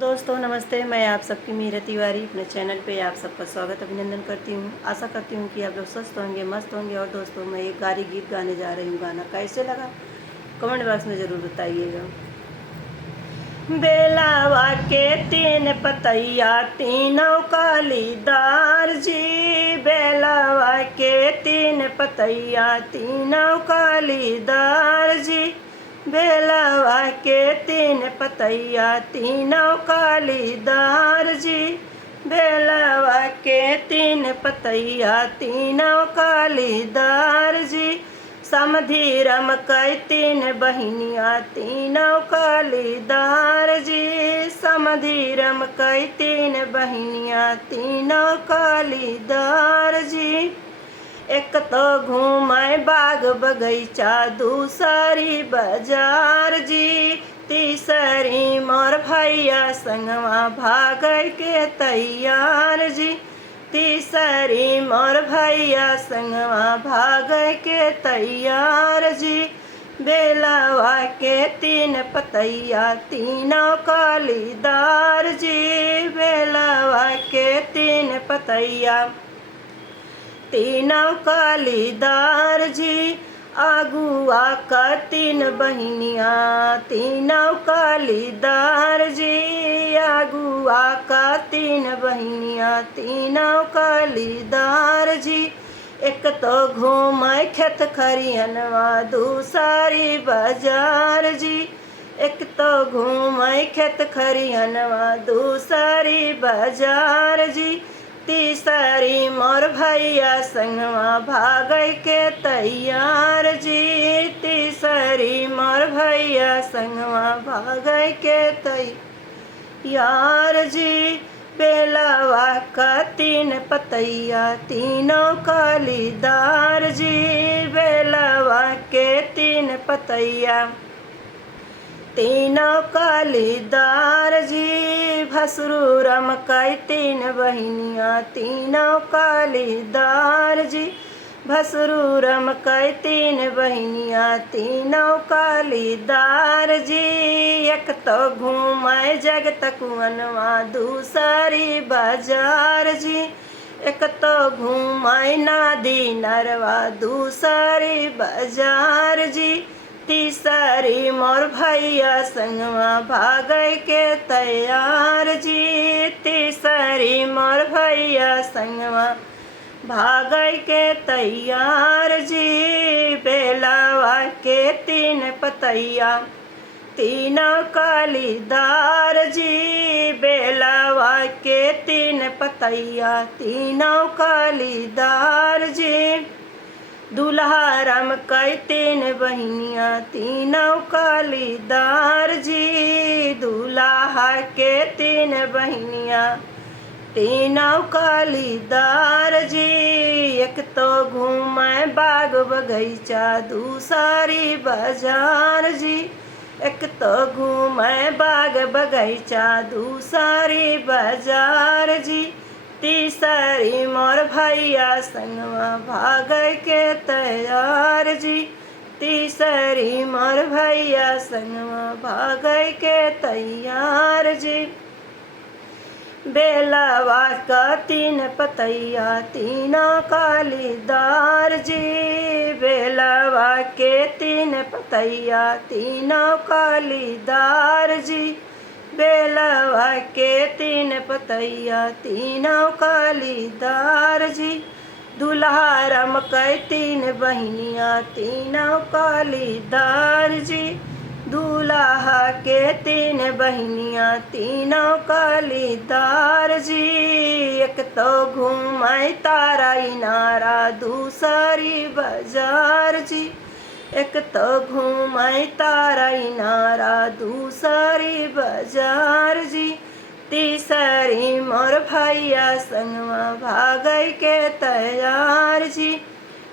दोस्तों नमस्ते। मैं आप सबकी मीरा तिवारी अपने चैनल पे आप सबका स्वागत अभिनंदन करती हूँ। आशा करती हूँ कि आप लोग स्वस्थ होंगे, मस्त होंगे। और दोस्तों, मैं एक गारी गीत गाने जा रही हूँ। गाना कैसे लगा कमेंट बॉक्स में ज़रूर बताइएगा। बेलावा के तीन पतैया तीनों कालीदार जी। बेलावा के तीन पतैया तीनों कालीदार जी। बेलावा के तीन पतैया तीनों कालीदार जी। बेलावा के तीन पतैया तीनों कालीदार जी। समधी रम कई तीन बहिनिया तीनों कालीदार जी। समधी रम कई तीन बहिनिया तीनों कालीदार जी। एक तो घूमे बाग बगीचा दूसरी बाजार जी। तीसरी मोर भैया संगवा भाग के तैयार जी। तीसरी मोर भैया संगवा भाग के तैयार जी। बेलावा के तीन पतैया तीनों कालीदार जी। बेलावा के तीन पतैया तीनों कालीदार जी। अगुआ का तीन बहिनिया तीनों कालीदार जी। अगुआ का तीन बहिनिया तीनों कालीदार जी। एक तो घूमे खेत खरियनवा दूसरी बाजार जी। एक तो घूमे खेत खरियनवा दूसरी बाजार जी। तीसरी मोर भैया संगवा भाग के तैयार जी। तीसरी मोर भैया संगवा भाग के तैयार जी। बेलावा का तीन पतैया तीनों कालीदार जी। बेलावा के तीन पतैया तीनों कालीदार जी। भसरू रम कई तीन बहिनिया तीनों कालीदार जी। भसरू रम कई तीन बहिनिया तीनों कालीदार जी। एक तो घूमे जगत कुअनवा दूसरी बाजार जी। एक तो घूमे नादी नरवा दूसरी बाजार जी। तीसरी मोर भैया संगवा भाग के तैयार जी। तीसरी मोर भैया संगवा भाग के तैयार जी। बेलावा के तीन पतैया तीनों कालीदार जी। बेलावा के तीन पतैया तीनों कालीदार जी। दूल्हा रम कई तीन बहिनिया तीनों कालीदार जी। दूल्हा के तीन बहिनिया तीनों कालीदार जी। एक तो घूमे बाग बगीचा दूसरी बाजार जी। एक तो घूमे बाग बगीचा दूसरी बाजार जी। तीसरी मोर भैया संगवा भाग के तैयार जी। तीसरी मोर भैया संगवा भाग के तैयार जी। बेलावा का तीन पतैया तीनों कालीदार जी। बेलावा के तीन पतैया तीनों कालीदार जी। बेलावा के तीन पतैया तीनों कालीदार जी। दूल्हा रम कई तीन बहिनिया तीनों कालीदार जी। दूल्हा के तीन बहिनिया तीनों कालीदार जी। एक तो घूमे तारा इनारा दूसरी बाजार जी। एक तो घूमे तारा इनारा दूसरी बाजार जी। तीसरी मोर भैया संगवा भाग के तैयार जी।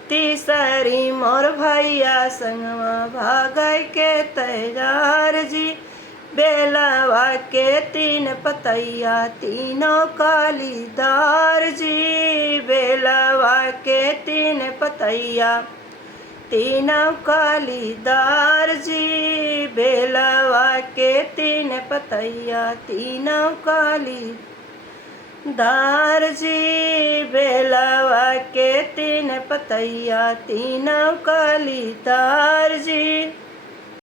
तीसरी मोर भैया संगवा भाग के तैयार जी। बेलावा के तीन पतैया तीनों कालीदार जी। बेलावा के तीन पतैया तीनों कालीदार जी, बेलवा के तीन पतैया, तीनों कालीदार जी, बेलवा के तीन पतैया, तीनों कालीदार जी।